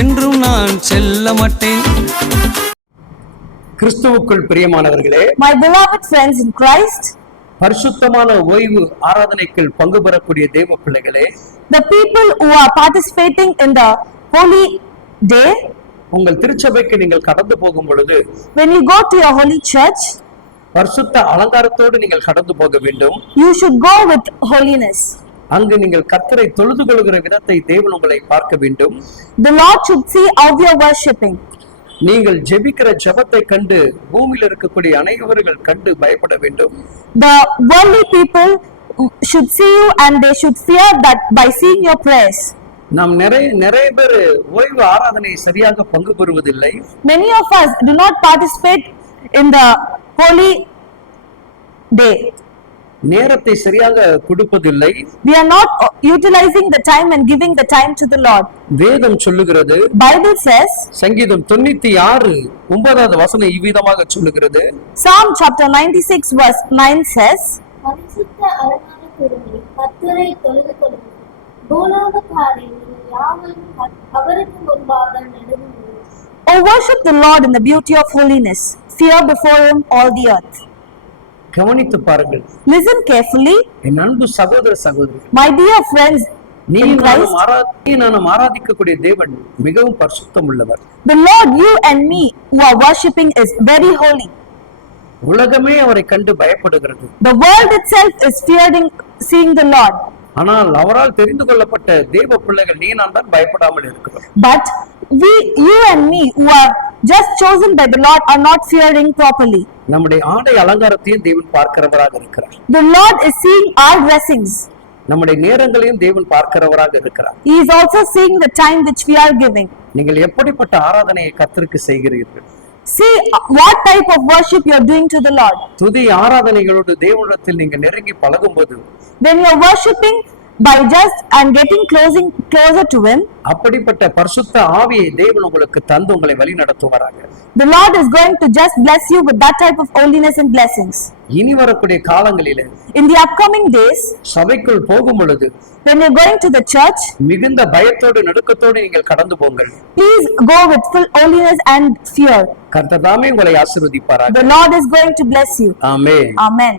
என்றும் நான் செல்ல மாட்டேன். கிறிஸ்துவுக்குள் பிரியமானவர்களே, My beloved friends in Christ, பரிசுத்தமான ஓய்வு ஆராதனைக்குள் பங்கு பெறக்கூடிய தேவ பிள்ளைகளே, the people who are participating in the holy day, உங்கள் திருச்சபைக்கு நீங்கள் கடந்து போகும் பொழுது when you go to your holy church, பரிசுத்த அலங்காரத்தோடு நீங்கள் கடந்து போக வேண்டும். you should go with holiness. அங்கு நீங்கள் கர்த்தரை தொழுது கொள்கிற விதத்தை தேவன் உங்களை பார்க்க வேண்டும். The Lord should see how you are worshipping. நீங்கள் ஜெபிக்கிற ஜெபத்தை கண்டு பூமியில் இருக்கக்கூடிய அனைவர்கள் கண்டு பயப்பட வேண்டும். The worldly people should see you and they should fear that by seeing your prayers. நாம் நிறைய பேர் ஓய்வு ஆராதனை சரியாக பங்கு பெறுவதில்லை. Many of us do not participate in the holy day. நேரத்தை சரியாக கொடுப்பதில்லை. We are not utilizing the time and giving the time to the Lord. வேதம் சொல்லுகிறது, Bible says, சங்கீதம் 96:9 வசனம் இவ்விதமாக சொல்லுகிறது. Psalm chapter 96 verse 9 says, பரிசுத்த அலங்காரத்துடனே கர்த்தரை தொழுது கொள்ளுங்கள். பூலோகத்தாரே, நீங்கள் யாவரும் அவருக்கு முன்பாக நடுங்குங்கள். O worship the Lord in the beauty of holiness. Fear before him all the earth. கவனித்து பாருங்கள். Listen carefully. என் அன்பு சகோதர சகோதரி, My dear friends in Christ, நாம் ஆராதிக்கக்கூடிய தேவன் மிகவும் பரிசுத்தம் உள்ளவர். the Lord, you and me who are worshipping is very holy. உலகமே அவரை கண்டு பயப்படுகிறது. The world itself is fearing seeing the Lord. ஆனால் அவரால் தெரிந்து கொள்ளப்பட்ட தேவ பிள்ளைகள் நீ நான் தான் பயப்படாமல் இருக்கிறோம். But you and me who are just chosen by the Lord are not fearing properly. நம்முடைய ஆடை அலங்காரத்தையும் தேவன் பார்க்கிறவராக இருக்கிறார். The Lord is seeing our dressings. நம்முடைய நேரங்களையும் தேவன் பார்க்கிறவராக இருக்கிறார். He is also seeing the time which we are giving. நீங்கள் எப்படிப்பட்ட ஆராதனையை கர்த்தருக்கு செய்கிறீர்கள்? See what type of worship you are doing to the Lord. துதி ஆராதனைகளோடு தேவனிடத்தில் நீங்க நெருங்கி பழகும்போது, When you are worshipping by just and getting closer to him, அப்படிப்பட்ட பரிசுத்த ஆவியை தேவன் உங்களுக்கு தந்து உங்களை வழி நடத்துவாராக. the Lord is going to just bless you with that type of holiness and blessings. இனி வரக்கூடிய காலங்களிலே In the upcoming days, சபைக்குள் போகும் பொழுது when you are going to the church, மிகுந்த பயத்தோடு நடுக்கத்தோடு நீங்கள் கடந்து போங்கள். please go with full holiness and fear. கர்த்தர் தாமே உங்களை ஆசீர்வதிப்பாராக. The Lord is going to bless you. Amen. Amen.